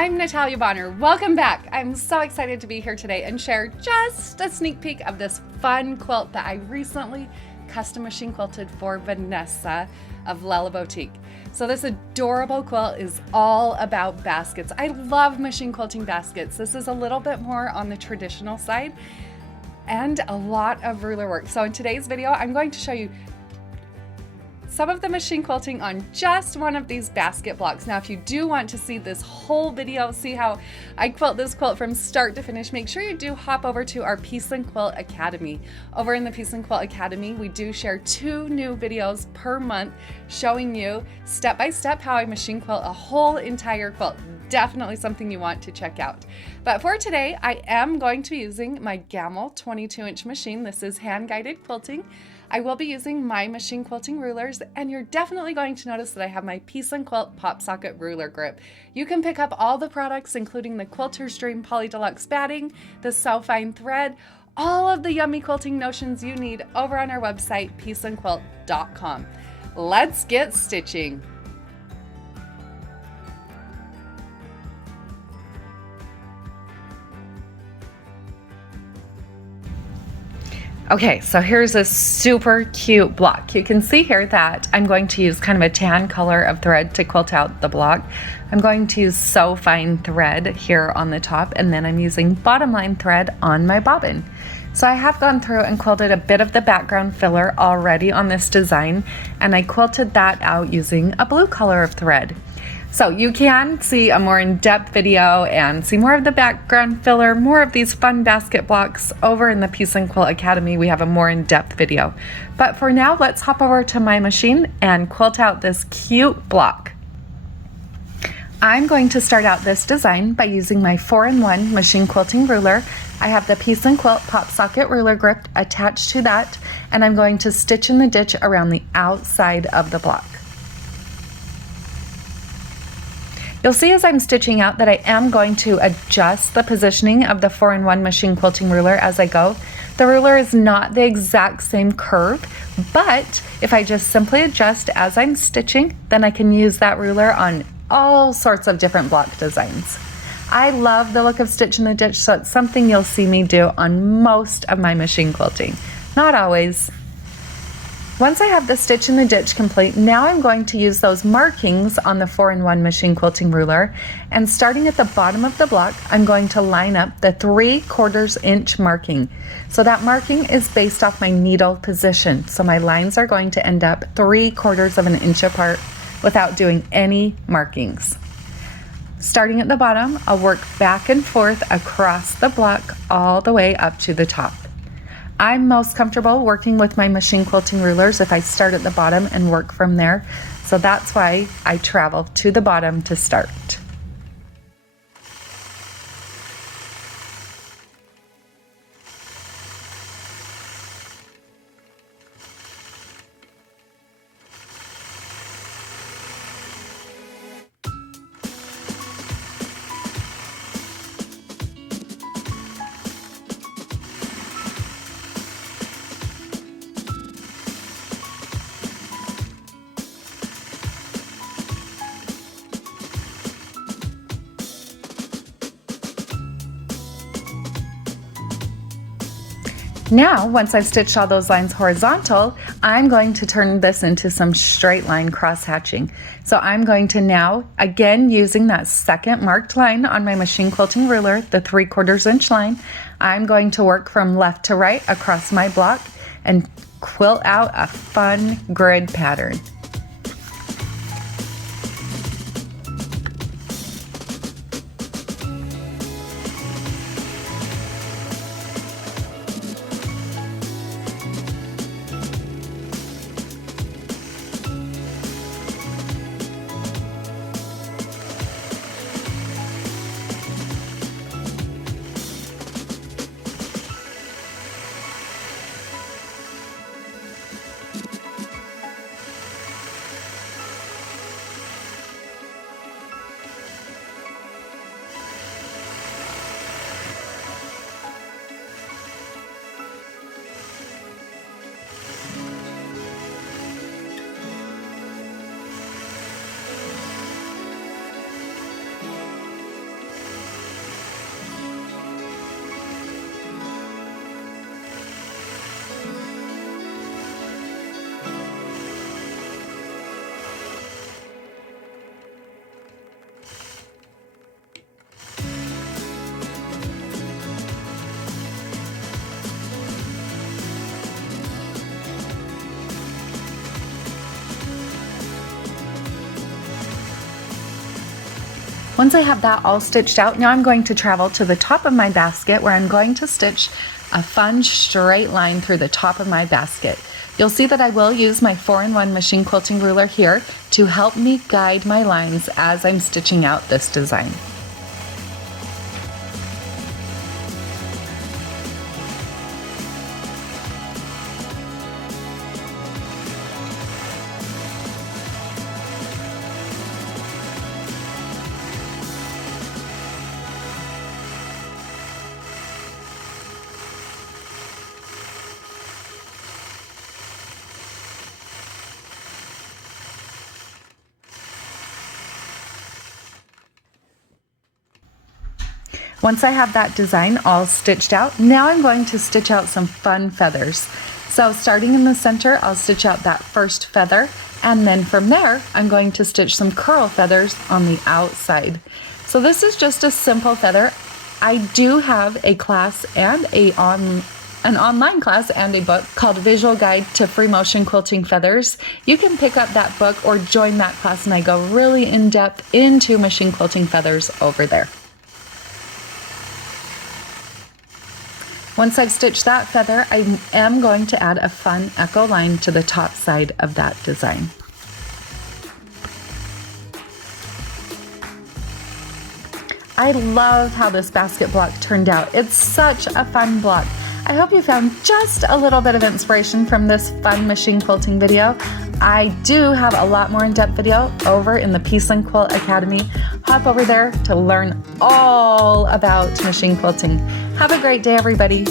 I'm Natalia Bonner. Welcome back. I'm so excited to be here today and share just a sneak peek of this fun quilt that I recently custom machine quilted for Vanessa of Lella Boutique. So this adorable quilt is all about baskets. I love machine quilting baskets. This is a little bit more on the traditional side and a lot of ruler work. So in today's video, I'm going to show you some of the machine quilting on just one of these basket blocks. Now, if you do want to see this whole video, see how I quilt this quilt from start to finish, make sure you do hop over to our Piece and Quilt Academy. Over in the Piece and Quilt Academy, we do share 2 new videos per month showing you step by step how I machine quilt a whole entire quilt. Definitely something you want to check out. But for today, I am going to be using my Gamel 22-inch machine. This is hand-guided quilting. I will be using my machine quilting rulers, and you're definitely going to notice that I have my Piece and Quilt Pop Socket ruler grip. You can pick up all the products, including the Quilter's Dream Poly Deluxe batting, the So Fine thread, all of the yummy quilting notions you need over on our website, pieceandquilt.com. Let's get stitching. Okay, so here's a super cute block. You can see here that I'm going to use kind of a tan color of thread to quilt out the block. I'm going to use So Fine thread here on the top, and then I'm using bottom line thread on my bobbin. So I have gone through and quilted a bit of the background filler already on this design, and I quilted that out using a blue color of thread. So you can see a more in-depth video and see more of the background filler, more of these fun basket blocks over in the Piece and Quilt Academy. We have a more in-depth video. But for now, let's hop over to my machine and quilt out this cute block. I'm going to start out this design by using my 4-in-1 machine quilting ruler. I have the Piece and Quilt Pop Socket ruler grip attached to that, and I'm going to stitch in the ditch around the outside of the block. You'll see as I'm stitching out that I am going to adjust the positioning of the 4-in-1 machine quilting ruler as I go. The ruler is not the exact same curve, but if I just simply adjust as I'm stitching, then I can use that ruler on all sorts of different block designs. I love the look of stitch in the ditch, so it's something you'll see me do on most of my machine quilting. Not always. Once I have the stitch in the ditch complete, now I'm going to use those markings on the 4-in-1 machine quilting ruler, and starting at the bottom of the block, I'm going to line up the 3/4 inch marking. So that marking is based off my needle position. So my lines are going to end up 3/4 of an inch apart without doing any markings. Starting at the bottom, I'll work back and forth across the block all the way up to the top. I'm most comfortable working with my machine quilting rulers if I start at the bottom and work from there. So that's why I travel to the bottom to start. Now, once I've stitched all those lines horizontal, I'm going to turn this into some straight line cross hatching. So I'm going to now, again using that second marked line on my machine quilting ruler, the 3/4 inch line, I'm going to work from left to right across my block and quilt out a fun grid pattern. Once I have that all stitched out, now I'm going to travel to the top of my basket where I'm going to stitch a fun straight line through the top of my basket. You'll see that I will use my 4-in-1 machine quilting ruler here to help me guide my lines as I'm stitching out this design. Once I have that design all stitched out, now I'm going to stitch out some fun feathers. So starting in the center, I'll stitch out that first feather, and then from there, I'm going to stitch some curl feathers on the outside. So this is just a simple feather. I do have a class and an online class and a book called Visual Guide to Free Motion Quilting Feathers. You can pick up that book or join that class, and I go really in depth into machine quilting feathers over there. Once I've stitched that feather, I am going to add a fun echo line to the top side of that design. I love how this basket block turned out. It's such a fun block. I hope you found just a little bit of inspiration from this fun machine quilting video. I do have a lot more in-depth video over in the Peace and Quilt Academy. Hop over there to learn all about machine quilting. Have a great day, everybody.